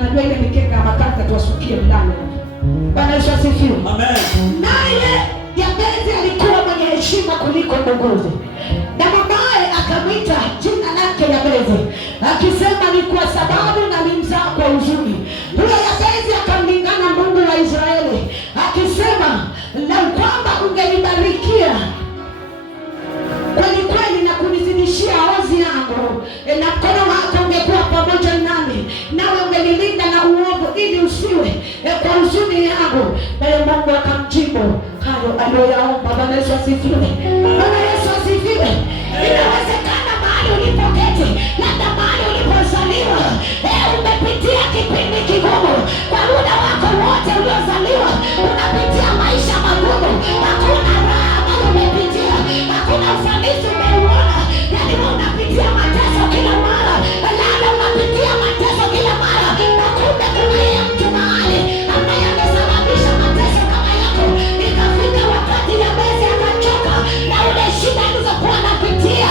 Unajua ile mikeka ya makata tuwasukie ndani. Bwana Yesu asifiwe. Amen. Naye Yabezi alikuwa mwenye heshima kuliko nduguze, na mamaye akamwita jina lake Yabezi, akisema ni kwa sababu nalimzaa kwa huzuni. Huyo Yabezi akamlingana Mungu wa Israeli, akisema na kwamba ungenibarikia kweli kweli na kunizidishia ozi yangu, na mkono wako ungekuwa pamoja nami, nawe ungenilinda na uovu, ili usiwe kwa huzuni yangu. Naye Mungu akamjibu hayo aliyoyaomba. Bwana Yesu asifiwe. Bwana Yesu asifiwe. Inawezekana mahali ulipoketi, labda mahali ulipozaliwa, umepitia kipindi kigumu. Kwa muda wako wote uliozaliwa unapitia maisha magumu. Hakuna raha ambayo umepitia, hakuna ufanisi umeuona. Yani unapitia mateso kila mara, labda unapitia mateso kila mara, na kumbe kuna yeye mtu mahali ambaye amesababisha mateso kama yako. Ikafika wakati Yabezi akachoka na ule shida alizokuwa anapitia.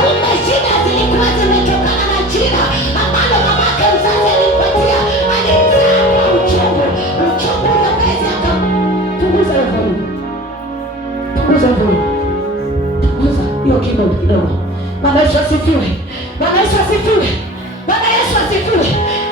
Kumbe shida zilikuwa zimetokana na jina ambalo mamake mzazi alimpatia. Alimzaa kwa uchungu. Uchungu Yabezi akampunguza hivyo. Punguza hivyo. Punguza hiyo kidogo. Bwana Yesu asifiwe. Bwana Yesu asifiwe. Bwana Yesu asifiwe.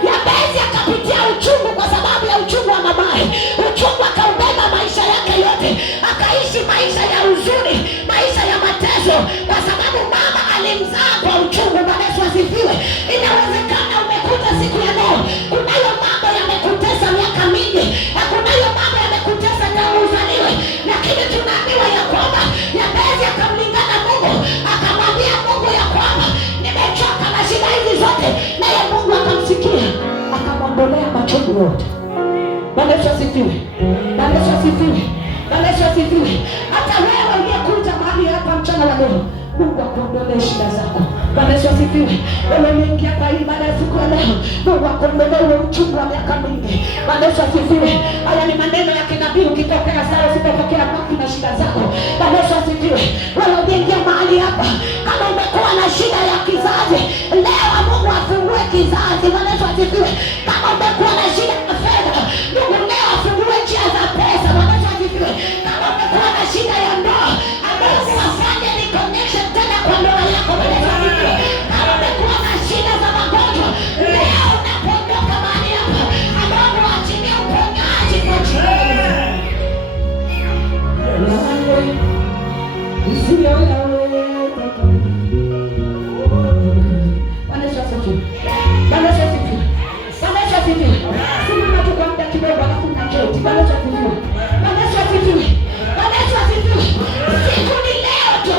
Yabezi akapitia uchungu kwa sababu ya uchungu wa mamaye. Uchungu akaubeba maisha yake yote. Akaishi maisha ya huzuni, maisha ya mateso, kwa sababu mama alimzaa kwa uchungu. Bwana Yesu asifiwe. Inawezekana umekuta siku ya leo kunayo mambo yamekutesa miaka mingi, na kunayo mambo yamekutesa tangu uzaliwe, lakini tunaambiwa ya kwamba Yabezi akamlingana Mungu, akamwambia Mungu ya kwamba nimechoka na shida hizi zote, naye Mungu akamsikia, akamwondolea machungu yote. Bwana Yesu asifiwe. Bwana Yesu asifiwe. Bwana Yesu asifiwe. Hata wewe uliyekuja mahali hapa mchana wa leo, Mungu akuondolee shida zako. Bwana Yesu asifiwe. Wewe uliingia kwa ibada ya siku ya leo, Mungu akuondolee ule uchungu wa miaka mingi. Bwana Yesu asifiwe. Haya ni maneno ya kinabii. Ukitokea sasa usipokea maji na shida zako. Bwana Yesu asifiwe. Wewe uliingia mahali hapa kama umekuwa na shida ya kizazi, leo Mungu afungue kizazi. Bwana Yesu asifiwe. Kama umekuwa na shida ya fedha, Mungu leo afungue njia za pesa. Bwana Yesu asifiwe. Kama umekuwa na shida ya ndoa, ambayo uwafanye ni connection tena kwa ndoa yako. Bwana Yesu asifiwe. Kama umekuwa na shida za magonjwa, leo unapoondoka mahali hapa, ambao uachilie uponyaji kwa jina la Yesu. Bwana Yesu asifiwe. Bwana Yesu asifiwe. Bwana Yesu asifiwe. Simama tu kwa muda kidogo, alafu unaketi. Bwana Yesu asifiwe. Bwana Yesu asifiwe. Bwana Yesu asifiwe. Siku ni leo tu.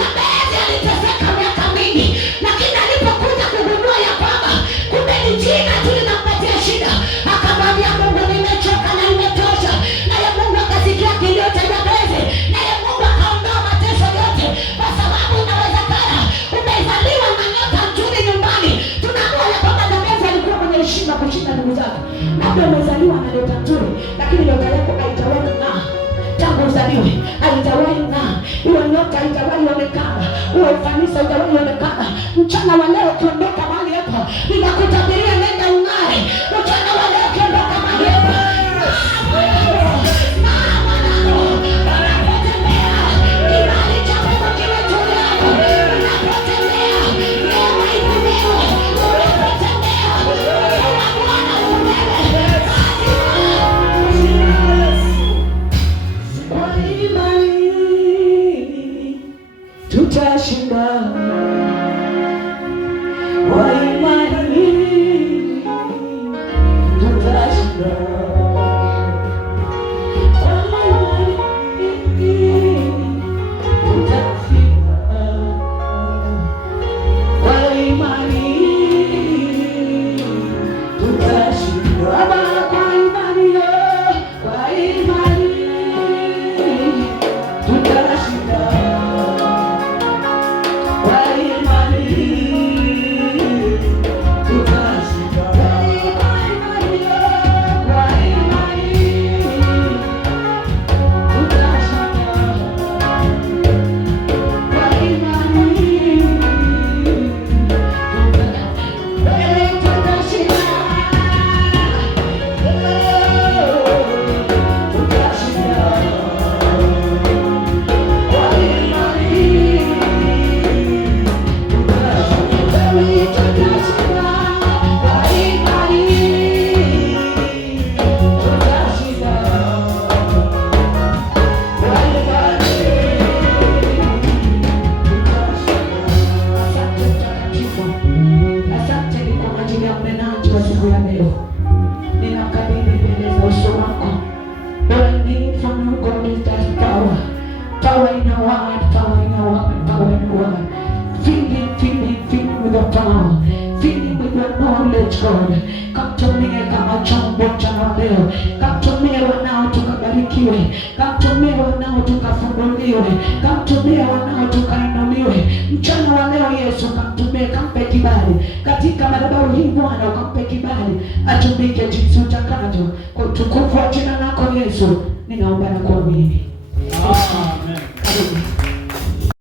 Yabezi aliteseka miaka mingi, lakini alipokuja kugundua ya kwamba kumbe ni jina tu linampatia shida, akamwambia Mungu, nimechoka na imetosha. Naye Mungu akasikia kilio cha Yabezi, naye Mungu akaondoa mateso yote, kwa sababu inawezekana umezaliwa na nyota nzuri nyumbani. Tunaambiwa ya kwamba Yabezi alikuwa mwenye heshima kushinda ndugu zake. Labda umezaliwa na nyota nzuri, lakini nyota yako haijawahi kung'aa tangu uzaliwe. Haijawahi kung'aa. Hiyo nyota haijawahi onekana. Huo ufanisi haijawahi onekana. Mchana wa leo ukiondoka mahali hapa, ninakutabiria nenda ung'ae. Mchana wa leo ukiondoka mahali hapa, tutashinda kwa imani, tutashinda kwa imani, tutashinda kwa imani, tutashinda kwa imani, kwa imani tutashinda. Why God. Kamtumie kama chombo cha leo. Kamtumie wanao tukabarikiwe. Kamtumie wanao tukafunguliwe. Kamtumie wanao tukainuliwe. Mchana wa leo Yesu kamtumie, kampe kibali katika madhabahu hii Bwana, ukampe kibali atumike jinsi utakavyo, kwa utukufu wa jina lako Yesu ninaomba na kuamini. Amen.